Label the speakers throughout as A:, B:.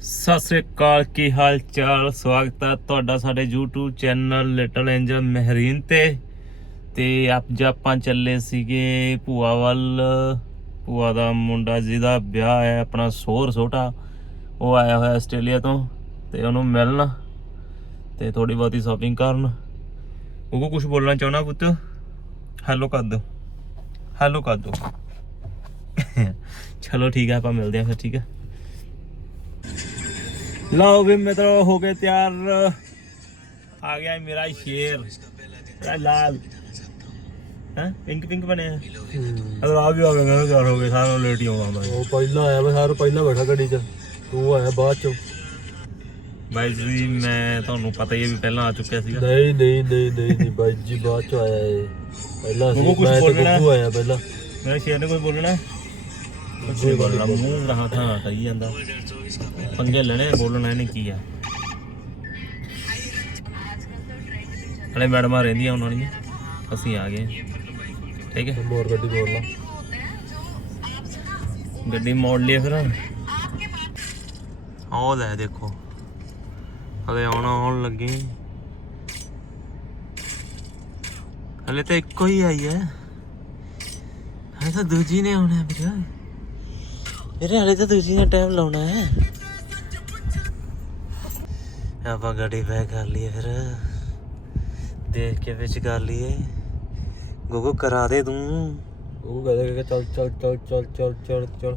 A: ਸਤਿ ਸ੍ਰੀ ਅਕਾਲ, ਕੀ ਹਾਲ ਚਾਲ? ਸਵਾਗਤ ਹੈ ਤੁਹਾਡਾ ਸਾਡੇ YouTube channel little angel Mehreen ਤੇ। ਤੇ ਅੱਜ ਆਪਾਂ ਚੱਲੇ ਸੀਗੇ ਭੂਆ ਵੱਲ। ਭੂਆ ਦਾ ਮੁੰਡਾ ਜਿਹਦਾ ਵਿਆਹ ਹੈ, ਆਪਣਾ ਸੋਹਰ ਛੋਟਾ, ਉਹ ਆਇਆ ਹੋਇਆ ਆਸਟ੍ਰੇਲੀਆ ਤੋਂ ਤੇ ਉਹਨੂੰ ਮਿਲਣ ਤੇ ਥੋੜੀ ਬਹੁਤੀ ਸ਼ਾਪਿੰਗ ਕਰਨ। ਉਹ ਕੁਝ ਬੋਲਣਾ ਚਾਹਣਾ ਪੁੱਤ? ਹੈਲੋ ਕਰ ਦੋ ਹੈਲੋ ਕਰ ਦੋ ਚਲੋ ਠੀਕ ਹੈ, ਆਪਾਂ ਮਿਲਦੇ ਹਾਂ ਫਿਰ, ਠੀਕ ਹੈ। ਲਓ ਵੀ ਮਿੱਤਰੋ ਹੋ ਗਏ ਤਿਆਰ। ਆ ਗਿਆ ਮੇਰਾ ਸ਼ੇਰ ਮੇਰਾ ਲਾਲ। ਹੈ? ਪਿੰਕ ਪਿੰਕ ਬਣਿਆ ਅਦਰ ਆ ਵੀ ਆ ਗਿਆ ਮੈਂ ਹੋ ਗਏ ਸਾਰਾ ਲੇਟ ਹੀ ਆਉਂਦਾ
B: ਉਹ ਪਹਿਲਾਂ ਆਇਆ ਮੈਂ ਸਾਰ ਪਹਿਲਾਂ ਬੈਠਾ ਗੱਡੀ 'ਚ। ਤੂੰ ਆਇਆ ਬਾਅਦ 'ਚ।
A: ਬਾਈ ਜੀ ਮੈਂ ਤੁਹਾਨੂੰ ਪਤਾ ਹੀ ਹੈ ਵੀ ਪਹਿਲਾਂ ਆ ਚੁੱਕਿਆ ਸੀਗਾ।
B: ਨਹੀਂ ਨਹੀਂ ਨਹੀਂ ਨਹੀਂ ਨਹੀਂ ਬਾਈ ਜੀ ਬਾਅਦ 'ਚ ਆਇਆ ਏ ਪਹਿਲਾਂ ਸੀ
A: ਕੁਛ
B: ਮੈਂ ਤੇ
A: ਬੋਲਣਾ?
B: ਗੁੱਗੂ ਆਇਆ ਪਹਿਲਾਂ।
A: ਮੇਰੇ ਸ਼ੇਰ ਨੇ ਕੋਈ ਬੋਲਣਾ? ਕੁਝ ਨਹੀਂ ਬੋਲਣਾ। ਮੂੰਹ ਰਹਾ ਥਾਂ ਕਹੀ ਜਾਂਦਾ। ਪੰਗੇ ਲੈਣੇ ਬੋਲਣਾ ਇਹਨੇ ਕੀ ਆ। ਹਲੇ ਮੈਡਮਾਂ ਰਹਿੰਦੀਆਂ ਉਹਨਾਂ ਦੀਆਂ ਅਸੀਂ ਆ ਗਏ। ਠੀਕ ਹੈ?
B: ਮੋਰ ਗੱਡੀ ਮੋੜ ਲਾ।
A: ਗੱਡੀ ਮੋੜ ਲਈ ਫਿਰ। ਆਹ ਲੈ ਦੇਖੋ। ਹਲੇ ਆਉਣ ਆਉਣ ਲੱਗੇ। ਹਲੇ ਤਾਂ ਇੱਕੋ ਹੀ ਆਈ ਹੈ। ਹਲੇ ਤਾਂ ਦੂਜੀ ਨੇ ਆਉਣਾ ਵੀਰੇ। ਵੀਰੇ ਹਲੇ ਤਾਂ ਦੂਜੀ ਨੇ ਟਾਈਮ ਲਾਉਣਾ ਹੈ। ਆਪਾਂ ਗੱਡੀ ਪੈਕ ਕਰ ਲਈਏ ਫਿਰ। ਦੇਖ ਕੇ ਵਿੱਚ ਕਰ ਲਈਏ। ਗੋਗੋ ਕਰਾ ਦੇ ਤੂੰ।
B: ਉਹ ਕਹਿੰਦਾ ਕਿ ਚੱਲ ਚੱਲ ਚੱਲ ਚੱਲ ਚੱਲ ਚੱਲ ਚੱਲ।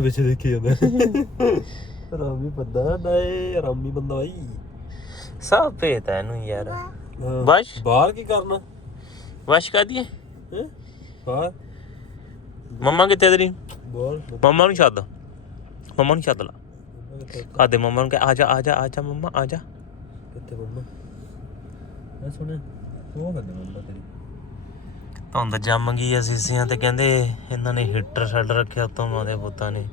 B: ਵਿੱਚ ਦੇਖੀ ਜਾਂਦਾ। ਰਾਮੀ ਬੰਦਾ ਨਾਏ ਰਾਮੀ ਬੰਦਾ ਬਾਈ।
A: ਸਭ ਭੇਤ ਹੈ ਇਹਨੂੰ ਯਾਰ। ਬਸ
B: ਬਾਹਰ ਕੀ ਕਰਨਾ?
A: ਵਸ਼ ਕਰ ਦਈਏ
B: ਹੈ? ਬਾਹਰ।
A: ਮੰਮਾ ਕਿੱਥੇ ਤੇਰੀ?
B: ਬੋਲ
A: ਮੰਮਾ ਨੂੰ ਛੱਡ। ਮੰਮਾ ਨੂੰ ਛੱਡ ਲਾ। ਕਾ ਦੇ ਮੰਮਾ ਨੂੰ ਕਹਿ ਆ ਜਾ ਆ ਜਾ ਆ ਜਾ ਮੰਮਾ ਆ ਜਾ।
B: ਕਿੱਥੇ ਮੰਮਾ? ਮੈਂ ਸੁਣਿਆ ਉਹ ਕਹਿੰਦਾ ਮੰਮਾ ਤੇਰੀ।
A: ਧੁੰਦ ਜੰਮ ਗਈ ਆ ਸੀਸੀਆਂ ਤੇ ਕਹਿੰਦੇ ਇਹਨਾਂ ਨੇ ਹੀਟਰ ਛੱਡ ਰੱਖਿਆ ਉਤੋਂ ਮਾਂ ਦੇ ਪੁੱਤਾਂ ਨੇ।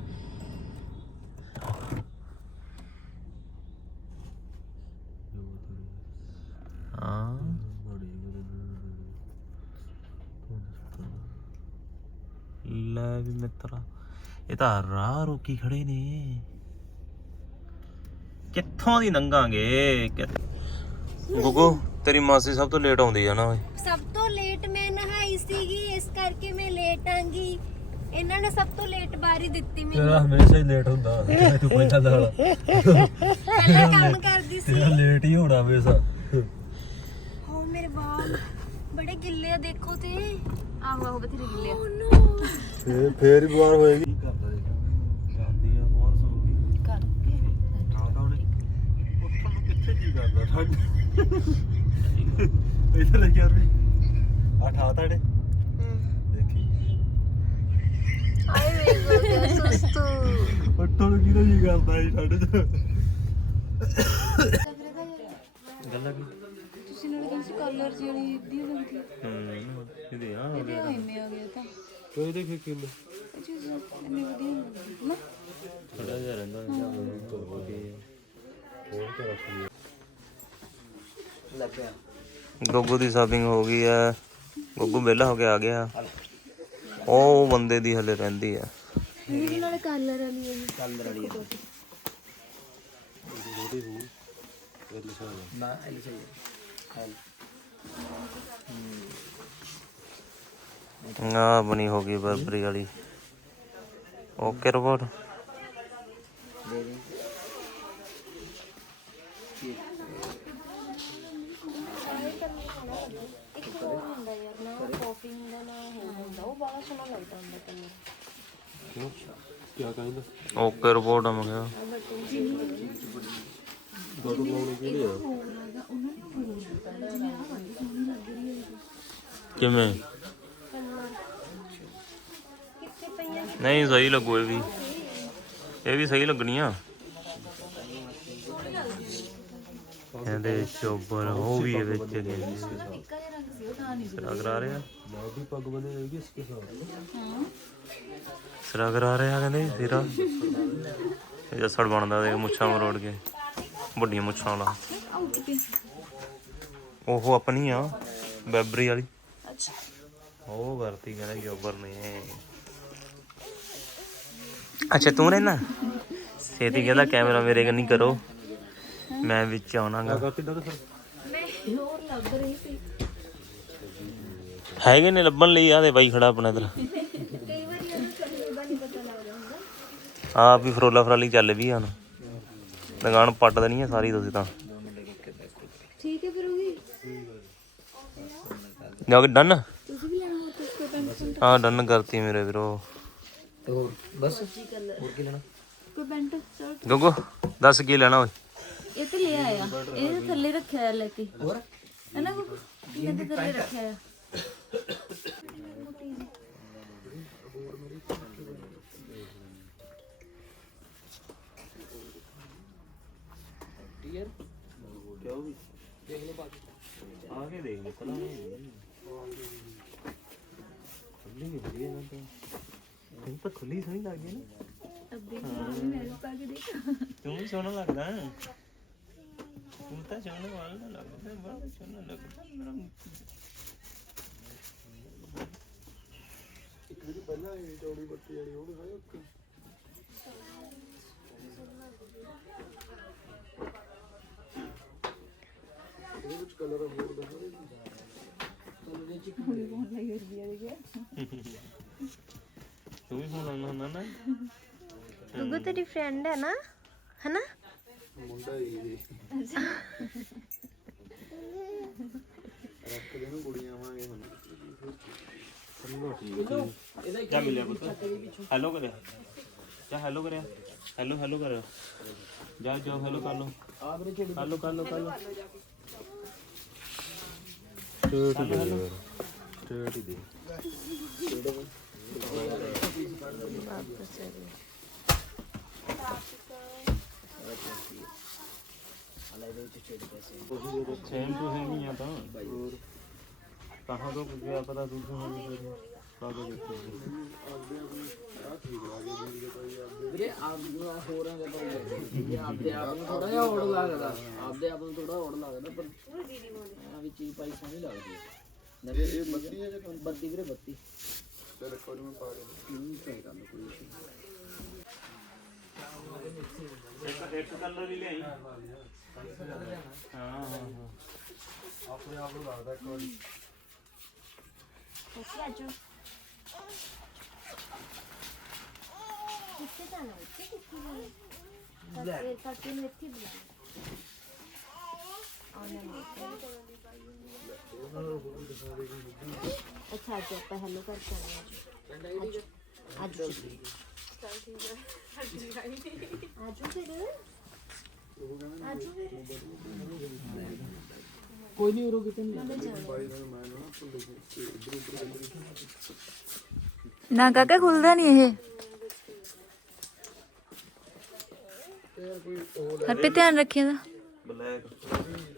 A: ਹਾਂ। ਲੈ ਵੀ ਮਿੱਤਰਾ ਇਹ ਤਾਂ ਰਾਹ ਰੋਕੀ ਖੜੇ ਨੇ। ਕਿੱਥੋਂ ਦੀ ਲੰਘਾਂਗੇ ਗੁੱਗੂ ਤੇਰੀ ਮਾਸੀ ਸਭ ਤੋਂ ਲੇਟ ਆਉਂਦੀ ਆ ਨਾ ਓਏ।
C: ਸਭ ਤੋਂ ਲੇਟ ਮੈਂ ਨਹਾਈ ਸੀਗੀ ਇਸ ਕਰਕੇ ਮੈਂ ਲੇਟ ਆਂਗੀ ਇਹਨਾਂ ਨੇ ਸਭ ਤੋਂ ਲੇਟ ਬਾਰੀ ਦਿੱਤੀ ਮੈਨੂੰ।
B: ਤੇਰਾ ਹਮੇਸ਼ਾ ਹੀ ਲੇਟ ਹੁੰਦਾ ਚਾਹੇ ਤੂੰ ਪਹਿਲਾਂ ਨਾਲ।
C: ਪਹਿਲਾਂ ਕੰਮ ਕਰਦੀ ਸੀ।
B: ਤੇਰਾ ਲੇਟ ਹੀ ਹੋਣਾ ਹਮੇਸ਼ਾ।
C: ਹੋ ਮੇਰੇ ਵਾਲ ਬੜੇ ਗਿੱਲੇ ਆ ਦੇਖੋ ਤੇ। ਆਹੋ ਆਹੋ ਬਥੇਰੇ ਗਿੱਲੇ ਆ।
B: ਫੇਰ ਫੇਰ ਹੀ ਬਿਮਾਰ ਹੋਏਗੀ
A: ਜਾਂਦੀ ਆ ਬਹੁਤ ਸੌਂਦੀ
C: ਕਰਕੇ
B: ਉੱਥੋਂ ਨੂੰ ਕਰਦਾ ਠੰਡ। ਇੱਥੇ ਲੈ ਕੇ ਆ ਰਹੀ ਆ ਠਾ ਤਾੜੇ ਦੇਖੀ।
C: ਆਏ ਵੇ ਸੁਸਤੂ।
B: ਉੱਥੋਂ ਨੂੰ ਕਿਹਦਾ ਜੀ ਕਰਦਾ ਇਹ ਠੰਡ ਚ?
A: ਗੱਲਾਂ ਵੀ
C: ਤੁਸੀਂ ਨਾਲ ਕਹਿੰਦੇ ਕਲਰ ਜਿਹੜੀ ਇੱਦੀ ਲੱਗਦੀ
A: ਹੂੰ ਇਹਦੇ ਆ ਹੋ ਗਿਆ
C: ਹੋਇਮੇ ਆ ਗਿਆ ਤਾਂ।
B: ਕੋਈ ਦੇਖੇ ਕਿੰਨ
C: ਚੀਜ਼ ਵਧੀਆ ਨਹੀਂ ਲੱਗਦੀ ਨਾ।
A: ਥੋੜਾ ਜਿਹਾ ਰਹਿੰਦਾ। ਜਾਂ
B: ਹੋਰ ਕੀ? ਰੱਖੀ
A: ਗੁੱਗੂ ਦੀ ਸ਼ਾਪਿੰਗ ਹੋ ਗਈ ਆ ਗੁੱਗੂ ਵਿਹਲਾ ਹੋ ਕੇ ਆ ਗਿਆ। ਉਹ ਬੰਦੇ ਦੀ ਹਲੇ ਰਹਿੰਦੀ ਆ
C: ਇਹਦੇ ਨਾਲ ਕਲਰ ਵਾਲੀ ਹੈ ਕਲਰ ਵਾਲੀ
A: ਆ ਬਣੀ ਹੋ ਗਈ ਬਰਬਰੀ ਵਾਲੀ। ਓਕੇ ਰਿਪੋਰਟ
C: ਇੱਕ ਹੋਰ ਹੁੰਦਾ ਯਾਰ ਨਾ ਕਾਫੀ ਹੁੰਦਾ ਨਾ ਹੋਰ ਹੁੰਦਾ ਉਹ ਬੜਾ ਸੋਹਣਾ ਲੱਗਦਾ ਹੁੰਦਾ ਕਲਰ
A: ਓਕੇ ਰਿਪੋਰਟ ਆ ਮੈਂ ਕਿਵੇਂ?
C: ਕਿੱਥੇ ਪਈਆਂ
A: ਨਹੀਂ, ਸਹੀ ਲੱਗੂ ਇਹ ਵੀ। ਇਹ ਵੀ ਸਹੀ ਲੱਗਣੀ ਆ। ਇਹਦੇ ਚੋਬਰ ਉਹ ਵੀ ਇਹ ਵਿੱਚ ਗਏ।
C: ਨਿੱਕਾ ਜਿਹਾ ਰੰਗ ਸੀ ਉਹ ਤਾਂ ਨਹੀਂ
A: ਸਿਰਾ ਕਰਾ ਰਿਹਾ?
B: ਮੈਂ ਵੀ ਪੱਗ ਬਣੇ ਹੋਏਗੀ ਇਸਕੇ ਸਾਥ
A: ਸਿਰਾ ਕਰਾ ਰਿਹਾ ਕਹਿੰਦੇ ਸਿਰਾ? ਇਹ ਜਸੜ ਬਣਦਾ ਦੇਖ ਮੁੱਛਾਂ ਮਰੋੜ ਕੇ। ਵੱਡੀਆਂ ਮੁੱਛਾਂ ਵਾਲਾ। ਉਹ ਆਪਣੀ ਆ ਬੈਬਰੀ ਵਾਲੀ।
C: ਅੱਛਾ।
A: ਉਹ ਵਰਤੀ ਕਹਿੰਦੇ ਜੋਬਰ ਨੇ। ਅੱਛਾ ਤੂੰ ਰਹਿਣਾ? ਛੇਤੀ ਕਹਿੰਦਾ ਕੈਮਰਾ ਮੇਰੇ ਕੰਨੀ ਕਰੋ। ਮੈਂ ਵਿੱਚ ਆਉਣਾਗਾ।
C: ਹੋਰ ਰਹੀ ਸੀ
A: ਹੈਗੇ ਨੇ ਲੱਭਣ ਲਈ ਆ ਬਾਈ ਖੜਾ ਆਪਣਾ ਇਧਰ।
C: ਕਈ ਵਾਰੀ ਇਹਨੂੰ ਚੱਲੇ ਦਾ ਨਹੀਂ ਪਤਾ ਲੱਗਦਾ ਹੁੰਦਾ
A: ਆਪ ਵੀ ਫਰੋਲਾ ਫਰਾਲੀ ਚੱਲ ਵੀ ਹਨ ਦੁਕਾਨ ਪੱਟ ਦੇਣੀ ਆ ਸਾਰੀ ਤੁਸੀਂ ਤਾਂ।
C: ਠੀਕ ਹੈ ਫਿਰ ਉਹ ਵੀ
A: ਜਾ ਕੇ ਡਨ?
C: ਤੁਸੀਂ ਵੀ ਲੈਣਾ ਕੋਈ
A: ਡਨ ਕਰਤੀ ਮੇਰੇ ਵੀਰੋ।
B: ਹੋਰ ਬਸ? ਹੋਰ ਕੀ ਲੈਣਾ?
C: ਕੋਈ ਪੈਂਟ ਸ਼ਰਟ?
A: ਗੋਗੋ ਦੱਸ ਕੀ ਲੈਣਾ ਓਏ?
C: ਇਹ ਤੇ ਲੈ ਆਇਆ ਇਹ ਥੱਲੇ ਰੱਖਿਆ ਲੈ ਕੇ ਹੋਰ ਹੈ ਨਾ ਕੁਝ ਇਹਦੇ ਥੱਲੇ ਰੱਖਿਆ ਆ
A: ਆ ਕੇ ਦੇਖ ਨਿਕਲ ਖੁੱਲੀ ਵੀ ਵਧੀਆ ਨਾ ਤੂੰ ਤਾਂ ਖੁੱਲੀ ਸੋਹਣੀ ਲੱਗਦੀ ਹੈ ਨਾ
C: ਅੱਬੇ ਜੀ ਮੈਂ ਪਾ ਕੇ ਦੇਖ
A: ਤੂੰ ਵੀ ਸੋਹਣਾ ਲੱਗਦਾ ਤਾਂ ਸੋਹਣਾ ਵਾਲਾ ਲੱਗਦਾ ਬੜਾ ਸੋਹਣਾ ਲੱਗਦਾ ਮੇਰਾ ਤੂੰ ਵੀ ਫੋਨ ਆਉਣਾ ਹੁੰਦਾ ਨਾ।
C: ਗੁੱਗੂ ਤੇਰੀ ਫਰੈਂਡ ਹੈ ਨਾ ਹੈ ਨਾ
A: ਜਾ ਮਿਲਿਆ ਪੁੱਤ ਹੈਲੋ ਕਰਿਆ ਜਾ ਹੈਲੋ ਕਰਿਆ ਹੈਲੋ ਹੈਲੋ ਕਰਿਆ ਜਾ ਜਾ ਹੈਲੋ ਕਰ ਲੋ ਹੈਲੋ ਕਰ ਲੋ ਕਰ ਲੋ
B: ਸਟੇਟ ਹੀ ਦੇ ਸਟੇਟ ਹੀ ਦੇ
A: ਸੇਮ ਟੂ ਸੇਮ ਹੀ ਆ ਤਾਂ ਕਹਾਂ ਤੋਂ ਕੁਝ ਆ ਪਤਾ ਦੂਸਰਾ ਹੋਵੇ ਫਿਰ ਕਾਗਜ਼ ਉੱਤੇ
D: ਵੀਰੇ ਆਪ ਨੂੰ ਹੋਰਾਂ ਦਾ ਤਾਂ ਆਪਦੇ ਆਪ ਨੂੰ ਥੋੜਾ ਜਿਹਾ ਔੜ ਲੱਗਦਾ ਆਪਦੇ ਆਪ ਨੂੰ ਥੋੜਾ ਔੜ ਲੱਗਦਾ ਪਰ ਆ ਵੀ ਚੀਜ਼ ਪਾਈ ਸੋਹਣੀ ਲੱਗਦੀ ਹੈ ਨਵੇਂ ਇਹ ਬੱਤੀ। ਹੈ ਜਾਂ ਬੱਤੀ ਵੀਰੇ ਬੱਤੀ ਤੇ ਰੱਖੋ ਨੂੰ ਪਾ ਦੇ ਨਹੀਂ ਚਾਹੀਦਾ ਕੋਈ?
A: ਇੱਕ ਇੱਕ ਕਲਰ ਹੀ ਲਿਆਈ ਹਾਂ ਹਾਂ ਹਾਂ
B: ਆਪਣੇ ਆਪ ਨੂੰ ਲੱਗਦਾ ਇੱਕ ਵਾਰੀ
C: ਇੱਥੇ ਆ ਜਾਓ ਕਿੱਥੇ ਜਾਣਾ ਇੱਥੇ ਕਿੱਥੇ ਜਾਣਾ ਇਹ ਕਾਕੇ ਨੂੰ ਇੱਥੇ ਬੁਲਾ ਆਉਣਾ ਅੱਛਾ ਅੱਜ ਆਪਾਂ ਹੈਲੋ ਕਰ ਚਾਹੁੰਦੇ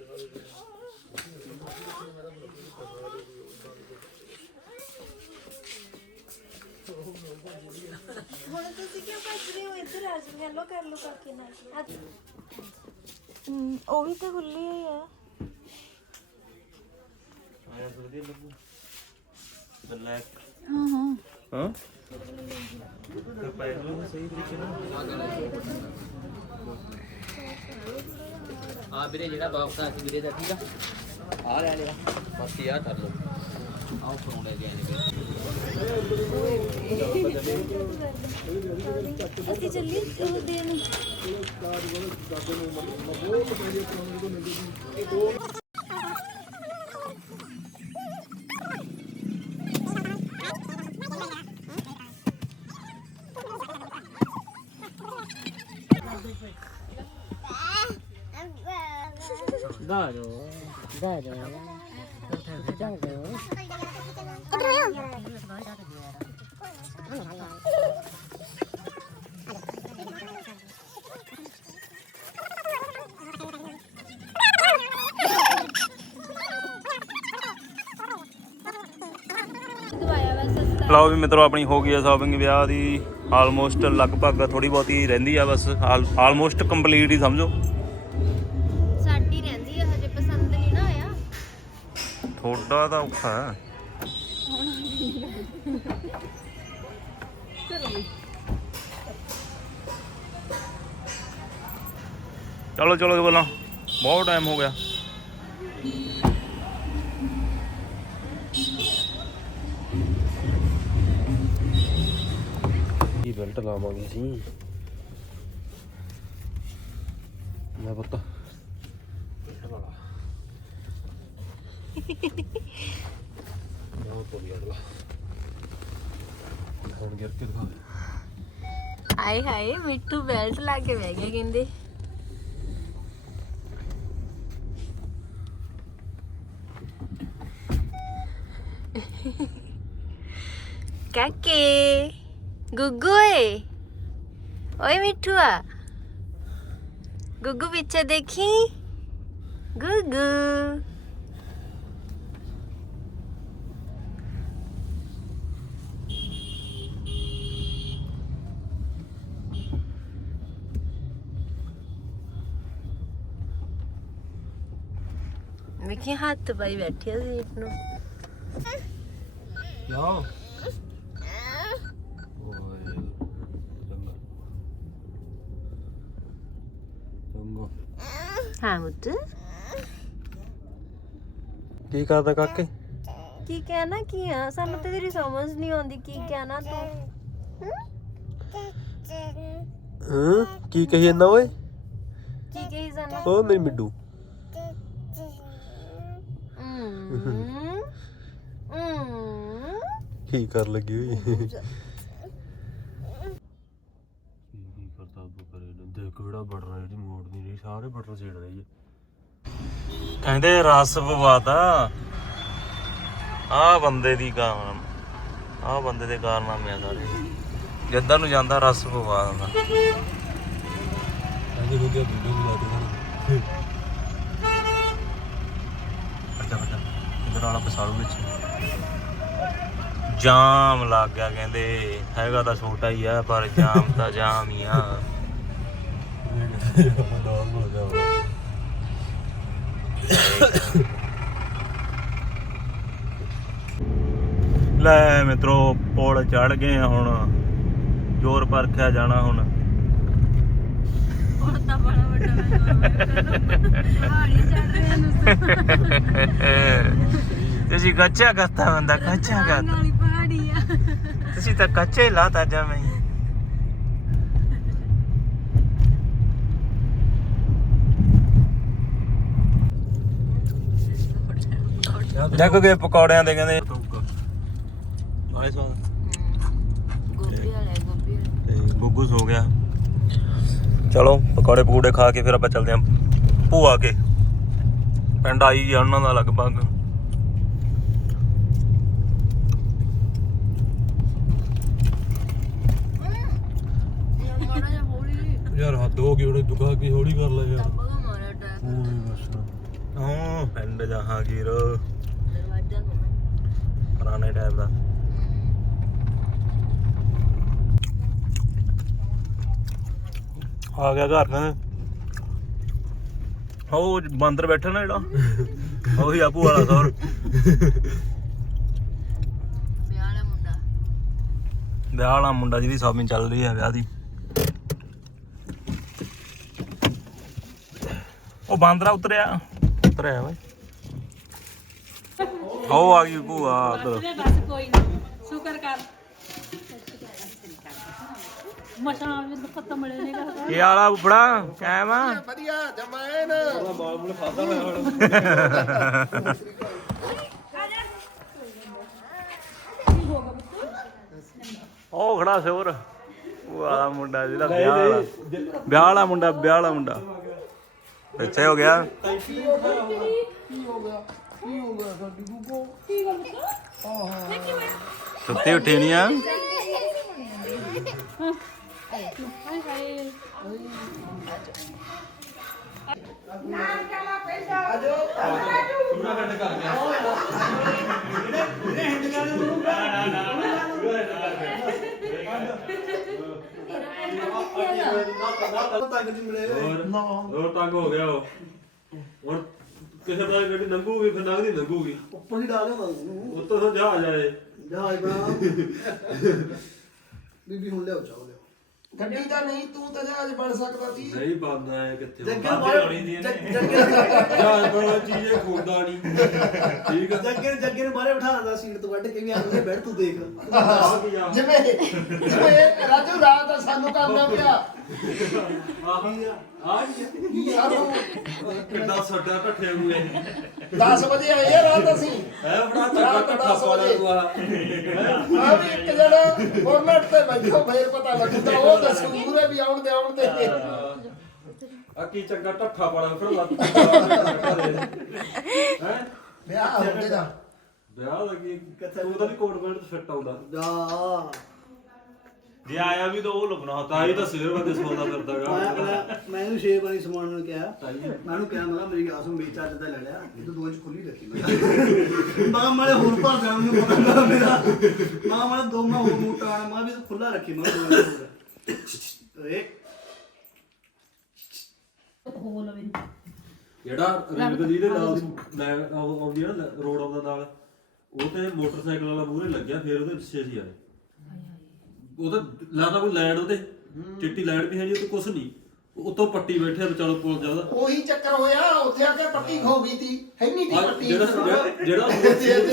E: ਉਹ ਵੀ ਤਾਂ ਖੁੱਲੀ ਹੋਈ ਆ
A: ਆਇਆ ਤਾਂ ਵਧੀਆ ਲੱਗੂ ਬਲੈਕ
E: ਹਾਂ ਹਾਂ
A: ਹਾਂ ਤੇ ਪੈਰ ਨੂੰ ਸਹੀ ਤਰੀਕੇ ਨਾਲ
D: ਆ ਵੀਰੇ ਜਿਹੜਾ ਬਾਕਸ ਆ ਸੀ ਵੀਰੇ ਦਾ ਠੀਕ ਆ ਆ ਲੈ ਲਿਆ ਬਾਕੀ ਆ ਕਰ ਲਓ ਆਓ ਫਰੋਂ ਲੈ ਗਿਆ ਜੀ
C: ਅਸੀਂ ਚੱਲੀਏ ਉਹ ਦੇਣ
D: ਦਾ ਜੋ ਦਾ ਜੋ
C: ਦਵਾਇਆ
A: ਲਓ ਵੀ ਮਿੱਤਰੋ ਆਪਣੀ ਹੋ ਗਈ ਆ ਸ਼ਾਪਿੰਗ ਵਿਆਹ ਦੀ ਆਲਮੋਸਟ ਲਗਭਗ ਥੋੜੀ ਬਹੁਤੀ ਰਹਿੰਦੀ ਆ ਬਸ ਆਲਮੋਸਟ ਕੰਪਲੀਟ ਹੀ ਸਮਝੋ।
C: ਸਾਡੀ ਰਹਿੰਦੀ ਹੈ ਹਜੇ ਪਸੰਦ ਨਹੀਂ ਨਾ ਆਇਆ।
A: ਥੋੜਾ ਤਾਂ ਔਖਾ ਹੈ। ਚਲੋ ਚਲੋ ਬੋਲਾਂ ਬਹੁਤ ਟਾਈਮ ਹੋ ਗਿਆ।
B: ਬੈਲਟ ਲਾਵਾਂਗੇ ਸੀ ਮੈਂ ਪੁੱਤ। ਬੈਲਟ ਵਾਲਾ ਨਾ ਤੋਂ ਵੀ ਅੜਲਾ ਹੁਣ ਗਿਰ ਕੇ ਦਿਖਾ
C: ਹਾਏ ਹਾਏ ਮਿੱਟੂ ਬੈਲਟ ਲਾ ਕੇ ਬਹਿ ਗਿਆ ਕਹਿੰਦੇ। ਕਾਕੇ। ਗੁੱਗੂ ਏ ਓਏ ਮਿੱਠੂਆ ਗੁੱਗੂ ਪਿੱਛੇ ਦੇਖੀ ਗੁੱਗੂ ਵੇਖੀ ਹੱਥ ਪਾਈ ਬੈਠੀ ਆ ਸੀਟ ਨੂੰ ਹਾਂ
B: ਕੀ ਕਰਦਾ ਕਾਕੇ?
C: ਕੀ ਕਹਿਣਾ ਕੀ ਆ? ਸਾਨੂੰ ਤੇ ਤੇਰੀ ਸਮਝ ਨਹੀਂ ਆਉਂਦੀ ਕੀ ਕਹਿਣਾ ਤੂੰ?
B: ਹਾਂ? ਕੀ ਕਹੀ ਜਾਂਦਾ ਓਏ?
C: ਕੀ ਕਹੀ ਸਾਨੂੰ
B: ਓ ਮੇਰੀ ਮਿੱਡੂ।
C: ਹਮ ਹਮ
B: ਕੀ ਕਰ ਲੱਗੀ ਹੋਈ? ਕੀ ਕੀ ਕਰੇ ਨੇ। ਦੇਖ ਕਿਹੜਾ ਬਟਨ ਜਿਹੜੀ ਮੋੜ ਨਹੀਂ ਰਹੀ, ਸਾਰੇ ਬਟਨ ਛੇੜ ਰਹੀ ਹੈ
A: ਕਹਿੰਦੇ ਰਸ ਪਵਾਤਾ। ਆ ਬੰਦੇ ਦੀ ਕਾਰਨ ਆ ਬੰਦੇ ਦੇ ਕਾਰਨਾਮੇ ਆ ਸਾਰੇ। ਜਿੱਦਾਂ ਨੂੰ ਜਾਂਦਾ, ਰਸ ਪਵਾ ਦਿੰਦਾ।
B: ਅੱਜ ਹੋ ਗਿਆ ਵੀਡੀਓ ਵੀ ਲਾ ਦੇ
A: ਅੱਛਾ ਬੱਚਾ ਇਧਰ ਵਾਲਾ ਪਸਾਲੂ ਵਿੱਚ। ਜਾਮ ਲੱਗ ਗਿਆ ਕਹਿੰਦੇ ਹੈਗਾ ਤਾਂ ਛੋਟਾ ਹੀ ਆ ਪਰ ਜਾਮ ਤਾਂ ਜਾਮ ਹੀ ਆ। ਲੈ ਮਿੱਤਰੋ ਪੁਲ ਚੜ ਗਏ ਆ ਹੁਣ। ਜ਼ੋਰ ਪਰਖਿਆ ਜਾਣਾ ਹੁਣ।
C: ਬੜਾ ਵੱਡਾ ਹਾਲੀ ਜਾਂਦੇ ਨੂੰ
A: ਤੁਸੀਂ ਕੱਚਾ ਕਰਤਾ ਬੰਦਾ ਕੱਚਾ ਕਰਤਾ। ਤੁਸੀਂ ਤਾਂ ਕੱਚੇ ਹੀ ਲਾਤਾ ਜਮੇ ਹੀ। ਦੇਖ ਗਏ ਪਕੌੜਿਆਂ ਦੇ ਕਹਿੰਦੇ ਆਏ ਸੋ
C: ਗੋਭੀ ਵਾਲੇ ਗੋਭੀ ਵਾਲੇ।
A: ਤੇ ਗੁੱਗੂ ਸੋ ਗਿਆ। ਚਲੋ ਪਕੌੜੇ ਪਕੂੜੇ ਖਾ ਕੇ ਫਿਰ ਆਪਾਂ ਚੱਲਦੇ ਆਂ ਭੂਆ ਕੇ। ਪਿੰਡ ਆਈ ਗਿਆ ਉਹਨਾਂ ਦਾ ਲਗਭਗ
C: ਮਾੜਾ ਜਿਹਾ
B: ਗਈ ਉਹਨੇ ਦੁਖਾ ਕੀ ਹੌਲੀ ਕਰ ਲੈ ਯਾਰ।
C: ਬਗਾ ਮਾਰਿਆ ਟੈਕ
B: ਓਏ ਬਸ
A: ਹਾਂ। ਪਿੰਡ ਜਹਾਂਗੀਰ
C: ਦਰਵਾਜ਼ਾ ਖੋਲ੍ਹ।
A: ਪੁਰਾਣੇ ਟਾਈਪ ਦਾ। ਆ ਗਿਆ ਘਰ। ਕਹਿੰਦੇ ਉਹ ਬਾਂਦਰ ਬੈਠਾ ਨਾ ਜਿਹੜਾ। ਉਹੀ ਆਪੂ ਵਾਲਾ ਸੌਰ।
C: ਵਿਆਹ ਵਾਲਾ ਮੁੰਡਾ।
A: ਵਿਆਹ ਵਾਲਾ ਮੁੰਡਾ ਜਿਹਦੀ ਸ਼ਾਪਿੰਗ ਚੱਲ ਰਹੀ ਹੈ ਵਿਆਹ ਦੀ। ਉਹ ਬਾਂਦਰਾ ਉਤਰਿਆ। ਉਤਰਿਆ ਬਾਈ ਉਹ ਆ ਗਈ ਭੂਆ ਉਧਰ।
F: ਬਸ ਕੋਈ ਨਹੀਂ ਸ਼ੁਕਰ ਕਰ। ਮਸ਼ਾਂ ਵੀ ਪੱਤਾ ਮਿਲੇ ਨੇਗਾ
A: ਕੀ ਹਾਲਾ ਬੁੜਾ ਕਾਇਮ ਆ। ਉਹ ਖੜਾ ਸੋਰ ਉਹ ਵਾਲਾ ਮੁੰਡਾ ਜਿਹੜਾ ਵਿਆਹ ਵਾਲਾ ਵਿਆਹ ਵਾਲਾ ਮੁੰਡਾ ਵਿਆਹ ਵਾਲਾ ਮੁੰਡਾ। ਪਿੱਛੇ ਹੋ ਗਿਆ ਸੁੱਤੀ ਉੱਠੀ ਨਹੀਂ
B: ਹੋਰ ਤੰਗ ਹੋ ਗਿਆ ਉਹ। ਹੁਣ ਕਿਸੇ ਦਾ ਗੱਡੀ ਲੰਘੂਗੀ ਫਿਰ ਲੰਘਦੀ ਲੰਘੂਗੀ।
G: ਉੱਪਰ ਹੀ ਡਾਲਿਆ ਨਾ
B: ਉੱਤੋਂ ਤੋਂ ਜਾ ਜਾਏ
G: ਜਹਾਜ਼ ਬਣਾ। ਬੀਬੀ ਹੁਣ ਲਿਆਓ ਚਾਹ ਲਿਆਓ।
H: ਗੱਡੀ ਤਾਂ ਨਹੀਂ ਤੂੰ ਤਾਂ ਜਹਾਜ਼ ਬਣ ਸਕਦਾ ਸੀ।
B: ਨਹੀਂ ਬੰਦਾ ਹੈ ਕਿੱਥੇ
H: ਜੱਗੇ
A: ਬਾਬੇ ਹੋਣੀ ਦੀ ਇਹਨੇ।
H: ਜੱਗੇ
B: ਜਹਾਜ਼ ਬਣਾ ਚੀਜ਼ ਇਹ ਖੋਦਾ ਨਹੀਂ। ਠੀਕ ਆ।
G: ਜੱਗੇ ਨੂੰ- ਜੱਗੇ ਨੂੰ ਬਾਹਰੇ ਬਿਠਾ ਦਿੰਦਾ ਸੀਟ ਤੋਂ ਵੱਢ ਕੇ ਵੀ ਆਉਂਦੇ ਬੈਠ ਤੂੰ ਦੇਖ।
H: ਜਿਵੇਂ ਜਿਵੇਂ ਰਾਜੂ ਰਾਤ ਦਾ ਸਾਨੂੰ ਕਰਨਾ ਪਿਆ।
B: ਆ ਕੀ
H: ਸਾਨੂੰ
B: ਕਿੰਨਾ ਸੱਡਾ ਢੱਠੇ ਹੋਏ।
H: 10 ਵਜੇ ਆਏ ਆ ਰਾਤ ਅਸੀਂ।
B: ਐ ਬੜਾ ਚੰਗਾ ਢੱਠਾ ਪਾਣਾ ਤੂੰ ਆ।
H: ਆ ਵੀ ਇੱਕ ਜਣਾ ਫੋਰਮੈਟ ਤੇ ਬੈਠੋ ਫੇਰ ਪਤਾ ਲੱਗਦਾ ਉਹ ਦੱਸੂ ਪੂਰੇ ਵੀ ਆਉਣ ਦੇ ਆਉਣ ਦੇ।
B: ਆ ਕੀ ਚੰਗਾ ਢੱਠਾ ਪਾਣਾ ਫਿਰ ਲੱਤ ਹੈ?
H: ਵਿਆਹ ਹੋ ਗਿਆ।
B: ਵਿਆਹ ਦਾ ਕੀ ਤੂੰ ਤਾਂ ਨਹੀਂ ਕੋਟ ਪੈਂਟ ਫਿੱਟ ਆਉਂਦਾ।
G: ਜਾ।
A: ਜੇ ਆਇਆ ਵੀ ਤਾਂ ਉਹ ਲੱਭਣਾ
B: ਤਾਂ ਹੀ ਤਾਂ ਸਿਰ ਬੰਦੇ ਸੌਂਦਾ
G: ਮੈਂ ਮੈਂ ਮੈਂ ਇਹਨੂੰ ਛੇ ਵਾਰੀ ਸਮਾਨ ਨੂੰ ਕਿਹਾ ਮੈਂ ਉਹਨੂੰ ਕਿਹਾ ਮੈਂ ਕਿਹਾ ਮੇਰੀ ਆਸੂ ਮੇਚਾ ਅੱਜ ਦਾ ਲੈ ਲਿਆ ਇਹ ਤਾਂ ਦੋ ਇੰਚ ਖੁੱਲੀ ਰੱਖੀ ਮੈਂ। ਮਾਂ ਮਾਲੇ ਹੋਰ ਭਰ ਜਾਣ ਨੂੰ ਪਤਾ ਲੱਗਾ ਮੇਰਾ। ਮਾਂ ਮਾਲੇ ਦੋ ਮਾਂ ਹੋਰ ਮੋਟਾ ਆਣਾ ਮਾਂ ਵੀ ਤਾਂ ਖੁੱਲਾ ਰੱਖੀ ਮੈਂ ਕਿਹਾ ਦੋ ਇੰਚ ਹੋਰ ਏ
F: ਹੋ ਲਵੇ।
B: ਜਿਹੜਾ ਰੇਲਗਲੀ ਦੇ ਨਾਲ ਦੀ ਮੈਂ ਆਉ- ਆਉਂਦੀ ਆ ਨਾ ਰੋਡ ਆਉਂਦਾ ਨਾਲ ਉਹ ਤੇ ਮੋਟਰਸਾਈਕਲ ਵਾਲਾ ਮੂਹਰੇ ਲੱਗਿਆ ਫਿਰ ਉਹਦੇ ਪਿੱਛੇ ਸੀ ਆਏ ਉਹ ਤਾਂ ਲਾਦਾ ਕੋਈ ਲਾਈਨ ਉਹਦੇ। ਚਿੱਟੀ ਲਾਈਨ ਵੀ ਹੈ ਜੀ ਉਹ ਕੁਛ ਨਹੀਂ ਉੱਤੋਂ ਪੱਟੀ ਬੈਠੇ ਵਿਚਾਲੋ ਪੁਲ ਜਾ ਉਹਦਾ।
H: ਉਹੀ ਚੱਕਰ ਹੋਇਆ ਉੱਥੇ ਆ ਕੇ ਪੱਟੀ ਖੋ ਗਈ ਤੀ। ਹੈ ਨਹੀਂ ਤੀ
B: ਆਹ
H: ਪੱਟੀ।
B: ਜਿਹੜਾ ਜਿਹੜਾ- ਜਿਹੜਾ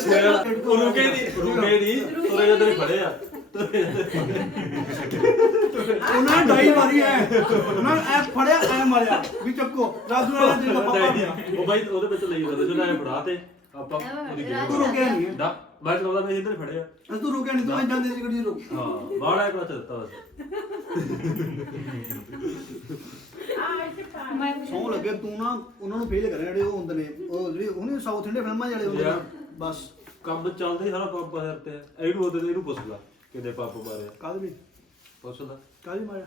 B: ਹੋਇਆ, ਉਹ ਰੁਕੇ ਨਹੀਂ ਰੁਕੇ ਨਹੀਂ। ਤੁਰੇ ਜਾਂਦੇ ਖੜੇ ਆ। ਜਾਂਦੇ
G: ਉਹਨਾਂ ਨੇ ਡਾਈ ਮਾਰੀ ਐ। ਉਹਨਾਂ ਨੇ ਐ ਫੜਿਆ ਐ ਮਾਰਿਆ। ਵੀ ਚੱਕੋ ਰਾਜੂ ਨੇ ਜਿਹੜਾ ਪਾਪਾ
B: ਉਹ ਬਾਈ ਉਹਦੇ ਵਿੱਚ ਲਈ ਜਾਂਦੇ ਜਦੋਂ ਐ ਫੜਾ ਤੇ ਆਪਾਂ ਉਹਦੀ ਗੇਮ।
G: ਤੂੰ ਰੁਕਿਆ ਨਹੀਂ
B: ਦਾ ਮੈਂ ਚਲਾਉਂਦਾ ਮੈਂ ਇੱਧਰ ਫੜਿਆ
G: ਅਸ ਤੂੰ ਰੁਕਿਆ ਨਹੀਂ ਤੂੰ ਐਂ ਜਾਂਦੇ ਸੀ ਗੱਡੀ ਰੁਕ।
B: ਹਾਂ ਬਾਹਲਾ ਇੱਕ ਵਾਰ ਦਿੱਤਾ ਬਸ।
F: ਮੈਂ
G: ਸੌ ਲੱਗੇ ਤੂੰ ਨਾ ਉਹਨਾਂ ਨੂੰ ਫੇਲ ਕਰਿਆ ਜਿਹੜੇ ਉਹ ਹੁੰਦੇ ਨੇ। ਉਹ ਜਿਹੜੀ ਉਹਨੇ ਸਾਊਥ ਇੰਡੀਆ ਫਿਲਮਾਂ ਜਿਹੜੇ ਹੁੰਦੇ ਨੇ
B: ਯਾਰ।
G: ਬਸ।
B: ਕੰਮ ਚੱਲਦਾ ਹੀ ਸਾਰਾ ਪੰਪ ਹਰ ਤੇ। ਇਹਨੂੰ ਉਹਦੇ ਤੇ ਇਹਨੂੰ ਪੁੱਛਦਾ ਕਿਤੇ ਪੰਪ ਮਾਰਿਆ
G: ਕਾਹਦੇ ਵੀ
B: ਪੁੱਛਦਾ।
G: ਕਾਹਦੇ ਮਾਰਿਆ?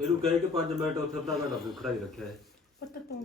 B: ਇਹਨੂੰ ਕਹੇ ਕਿ 5 ਮਿੰਟ ਉੱਥੇ ਅੱਧਾ ਘੰਟਾ ਖੜਾ ਹੀ ਰੱਖਿਆ ਹੈ
F: ਪੁੱਤ ਤੂੰ